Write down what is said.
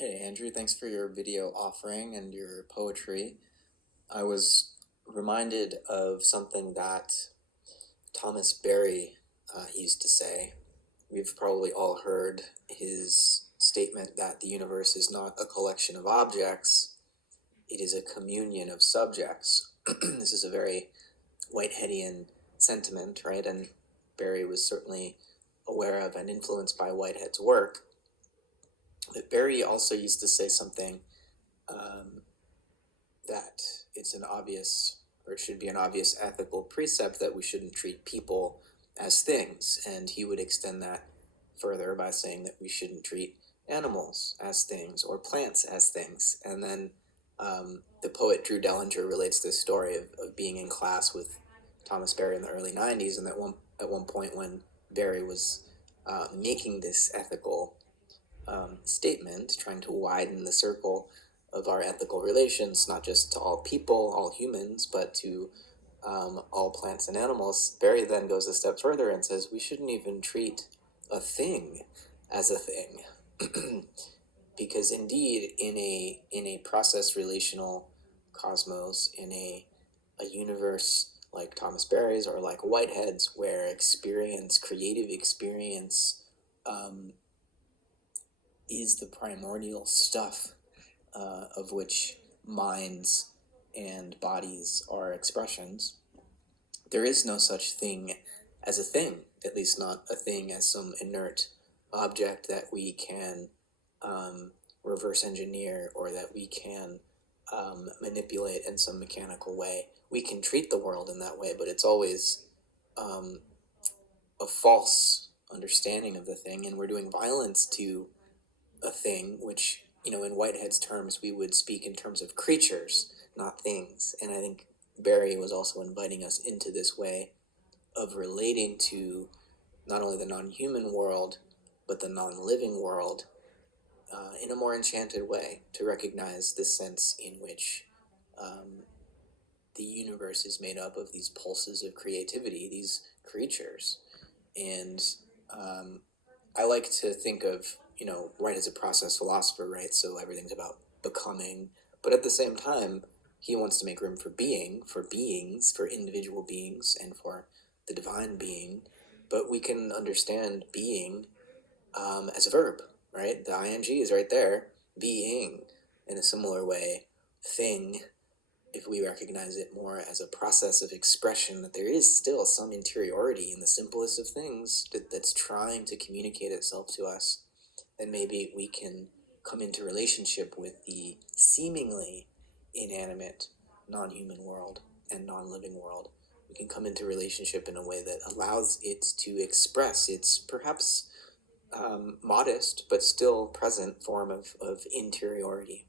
Hey Andrew, thanks for your video offering and your poetry. I was reminded of something that Thomas Berry used to say. We've probably all heard his statement that the universe is not a collection of objects, it is a communion of subjects. This is a very Whiteheadian sentiment, right? And Berry was certainly aware of and influenced by Whitehead's work. But Berry also used to say something um, that it's an obvious, or it should be an obvious ethical precept that we shouldn't treat people as things. And he would extend that further by saying that we shouldn't treat animals as things or plants as things. And then the poet Drew Dellinger relates this story of being in class with Thomas Berry in the early 90s, and at one point when Berry was making this ethical statement, trying to widen the circle of our ethical relations, not just to all people, all humans, but to all plants and animals. Berry then goes a step further and says we shouldn't even treat a thing as a thing, because indeed, in a process relational cosmos, in a universe like Thomas Berry's or like Whitehead's, where experience, creative experience, is the primordial stuff of which minds and bodies are expressions, there is no such thing as a thing, at least not a thing as some inert object that we can reverse engineer or that we can manipulate in some mechanical way. We can treat the world in that way, but it's always a false understanding of the thing, and we're doing violence to a thing, which, in Whitehead's terms, we would speak in terms of creatures, not things. And I think Berry was also inviting us into this way of relating to not only the non-human world, but the non-living world in a more enchanted way, to recognize this sense in which the universe is made up of these pulses of creativity, these creatures. And I like to think of, Wright as a process philosopher, right? So everything's about becoming, but at the same time, he wants to make room for being, for beings, for individual beings, and for the divine being. But we can understand being as a verb, right? The ing is right there, being. In a similar way, thing, if we recognize it more as a process of expression, that there is still some interiority in the simplest of things that's trying to communicate itself to us, then maybe we can come into relationship with the seemingly inanimate non-human world and non-living world. We can come into relationship in a way that allows it to express its perhaps modest but still present form of interiority.